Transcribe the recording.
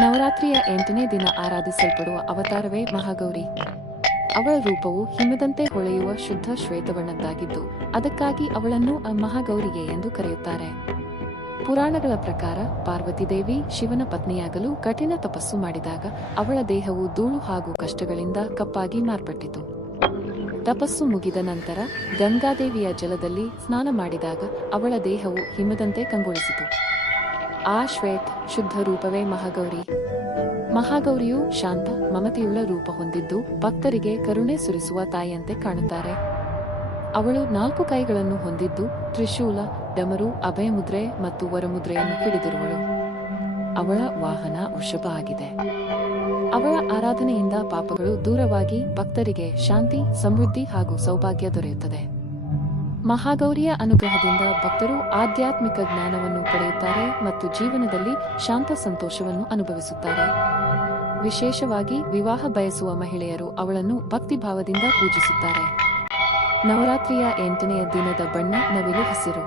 ನವರಾತ್ರಿಯ ಎಂಟನೇ ದಿನ ಆರಾಧಿಸಲ್ಪಡುವ ಅವತಾರವೇ ಮಹಾಗೌರಿ. ಅವಳ ರೂಪವು ಹಿಮದಂತೆ ಹೊಳೆಯುವ ಶುದ್ಧ ಶ್ವೇತವರ್ಣದ್ದಾಗಿದ್ದು, ಅದಕ್ಕಾಗಿ ಅವಳನ್ನು ಮಹಾಗೌರಿಗೆ ಎಂದು ಕರೆಯುತ್ತಾರೆ. ಪುರಾಣಗಳ ಪ್ರಕಾರ ಪಾರ್ವತಿದೇವಿ ಶಿವನ ಪತ್ನಿಯಾಗಲು ಕಠಿಣ ತಪಸ್ಸು ಮಾಡಿದಾಗ ಅವಳ ದೇಹವು ಧೂಳು ಹಾಗೂ ಕಷ್ಟಗಳಿಂದ ಕಪ್ಪಾಗಿ ಮಾರ್ಪಟ್ಟಿತು. ತಪಸ್ಸು ಮುಗಿದ ನಂತರ ಗಂಗಾದೇವಿಯ ಜಲದಲ್ಲಿ ಸ್ನಾನ ಮಾಡಿದಾಗ ಅವಳ ದೇಹವು ಹಿಮದಂತೆ ಕಂಗೊಳಿಸಿತು. ಆ ಶ್ವೇತ್ ಶುದ್ಧ ರೂಪವೇ ಮಹಾಗೌರಿ. ಮಹಾಗೌರಿಯು ಶಾಂತ, ಮಮತೆಯುಳ್ಳ ರೂಪ ಹೊಂದಿದ್ದು ಭಕ್ತರಿಗೆ ಕರುಣೆ ಸುರಿಸುವ ತಾಯಿಯಂತೆ ಕಾಣುತ್ತಾರೆ. ಅವಳು ನಾಲ್ಕು ಕೈಗಳನ್ನು ಹೊಂದಿದ್ದು ತ್ರಿಶೂಲ, ಡಮರು, ಅಭಯಮುದ್ರೆ ಮತ್ತು ವರಮುದ್ರೆಯನ್ನು ಹಿಡಿದಿರುವಳು. ಅವಳ ವಾಹನ ವೃಷಭ ಆಗಿದೆ. ಅವಳ ಆರಾಧನೆಯಿಂದ ಪಾಪಗಳು ದೂರವಾಗಿ ಭಕ್ತರಿಗೆ ಶಾಂತಿ, ಸಮೃದ್ಧಿ ಹಾಗೂ ಸೌಭಾಗ್ಯ ದೊರೆಯುತ್ತದೆ. ಮಹಾಗೌರಿಯ ಅನುಗ್ರಹದಿಂದ ಭಕ್ತರು ಆಧ್ಯಾತ್ಮಿಕ ಜ್ಞಾನವನ್ನು ಪಡೆಯುತ್ತಾರೆ ಮತ್ತು ಜೀವನದಲ್ಲಿ ಶಾಂತ ಸಂತೋಷವನ್ನು ಅನುಭವಿಸುತ್ತಾರೆ. ವಿಶೇಷವಾಗಿ ವಿವಾಹ ಬಯಸುವ ಮಹಿಳೆಯರು ಅವಳನ್ನು ಭಕ್ತಿಭಾವದಿಂದ ಪೂಜಿಸುತ್ತಾರೆ. ನವರಾತ್ರಿಯ ಎಂಟನೆಯ ದಿನದ ಬಣ್ಣ ನವಿಲು ಹಸಿರು.